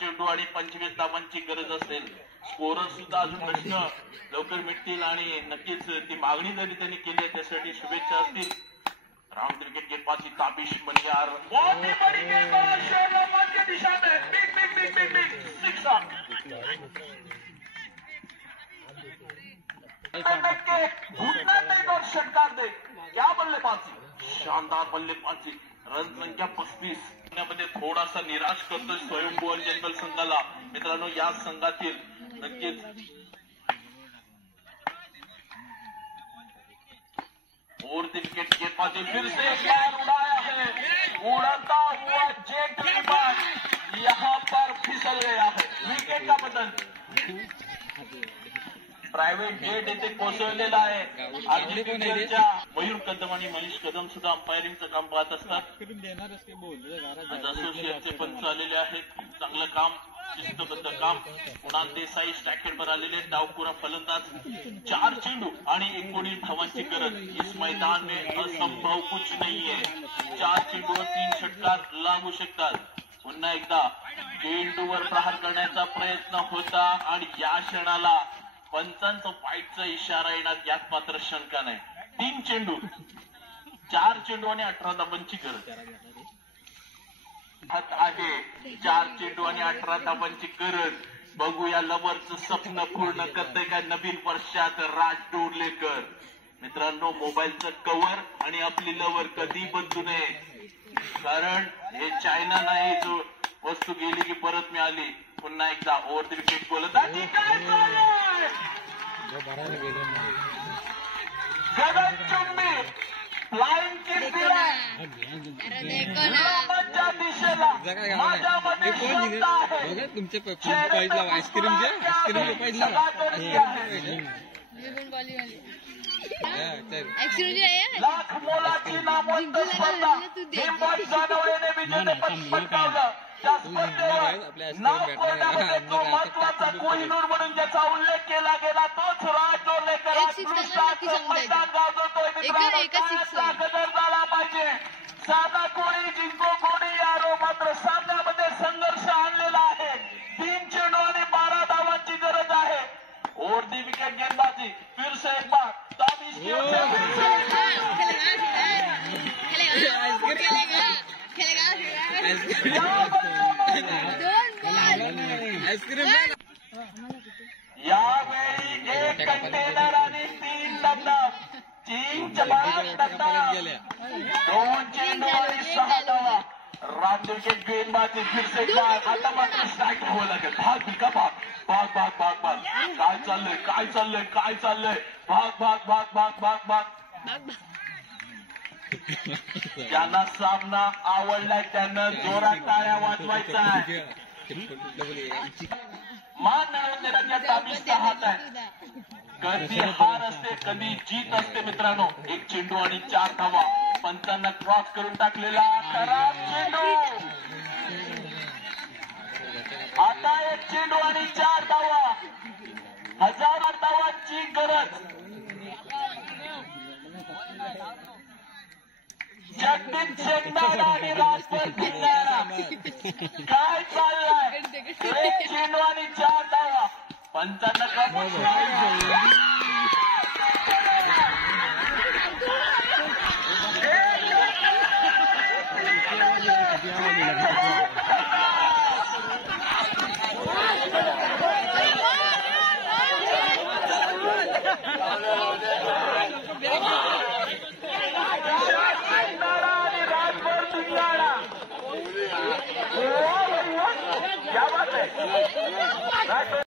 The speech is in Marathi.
चेंडू आणि 25 धावांची गरज असेल. स्कोरर सुद्धा अजून प्रश्न लवकर मिटतील आणि नक्कीच ती मागणी जरी त्यांनी केली आहे त्यासाठी शुभेच्छा असतील. राउंड क्रिकेट गेंदबाजी ताबिश बनियार बहुत ही बड़ी गेंदबाज शोलामान की दिशा में big big big big big six भूलना नहीं और षटकार दे. क्या बल्लेबाजी, शानदार बल्लेबाजी. रन संख्या 35 मध्ये थोडासा निराश करतोय स्वयंभुवन जनरल संघाला. मित्रांनो या संघातील नक्कीच और विकेट गेंदबाजी फिर से एक बार उड़ाया है. उड़ता हुआ जेट विमान यहाँ पर फिसल गया है. विकेट का बदल प्रायव्हेट जेट येथे कोसळलेला आहे. मयूर कदम आणि मनीष कदम सुद्धा अंपायरिंगचं काम पाहत असतात. असोसिएटचे पंच आलेले आहेत. चांगलं काम, शिस्तबद्ध काम. कुणाल देसाई स्ट्रायकेटवर आलेले. डावखुरा फलंदाज. 4 चेंडू आणि 19 धावांची गरज. इस मैदान में असंभव कुछ नहीं है. 4 चेंडूवर 3 षटकार लागू शकतात. पुन्हा एकदा चेंडूवर प्रहार करण्याचा प्रयत्न होता आणि या क्षणाला पंचांचा फाईटचा इशारा येणार यात मात्र शंका नाही. 3 चेंडू, 4 चेंडू आणि 18 धावांची गरज आहे. 4 चेंडू आणि 18 धावांची गरज. बघूया लवरचं स्वप्न पूर्ण करते का नवीन वर्षात राज डोरलेकर. मित्रांनो मोबाईलचं कव्हर आणि आपली लवर कधी बदलू नये, कारण हे चायना नाही जो वस्तू गेली की परत मिळाली. पुन्हा एकदा ओव्हर द विकेट गोलंदाज गगनचुंबी फ्लाइंग किक दिला माझ्या दिशेला. माझ्यामध्ये क्षमता आहे. तुमचे पहिला आईस्क्रीमचे पहिला लाख मोलाची नामवंत स्पर्धा हिंमत जानवलेने विजेतेपद पटकावलं. त्या स्पर्धेवर नाव कोरण्यामध्ये जो महत्वाचा कोहिनूर म्हणून ज्याचा उल्लेख केला गेला तोच राज डोरलेकर. मैदान गाजवतोय मित्रांनो. काळाचा कदर झाला पाहिजे. साधा कोणी जिंको कोणी यारो, मात्र सामन्यामध्ये संघर्ष आणलेला आहे. 3 चेंडू आणि 12 धावांची गरज आहे. और दी विकेट गेंदबाजी फिर से एक बार ताबिश की ओर यावेळी 1 कंटेनर आणि 3 डबडा. 3 जबाब डबडा, 2 चेंडू आणि 6 धावा. राउंड विकेट गेंदबाजी फिर से एक बार. आता मात्र स्ट्राईक घ्यावं लागेल. भाग भिका भाग भाग भाग भाग भाग. काय चाललंय काय चाललंय काय चाललंय. भाग भाग भाग भाग भाग भाग. ज्यांना सामना आवडलाय त्यांना जोरात टाळ्या वाजवायचा आहे. मान मिळवून देण्याच्या ताबीचा हात आहे. कधी हार असते कधी जीत असते मित्रांनो. 1 चेंडू आणि 4 धावा. पंचांना क्रॉस करून टाकलेला खराब चेंडू. आता 1 चेंडू आणि 4 धावा. 1000 धावांची गरज. जगदीप शेंगदाणा आणि राजपत भिंगारा. काय चाललंय. 1 चेंडू आणि 4 धावा. पंचांना क्या बात है.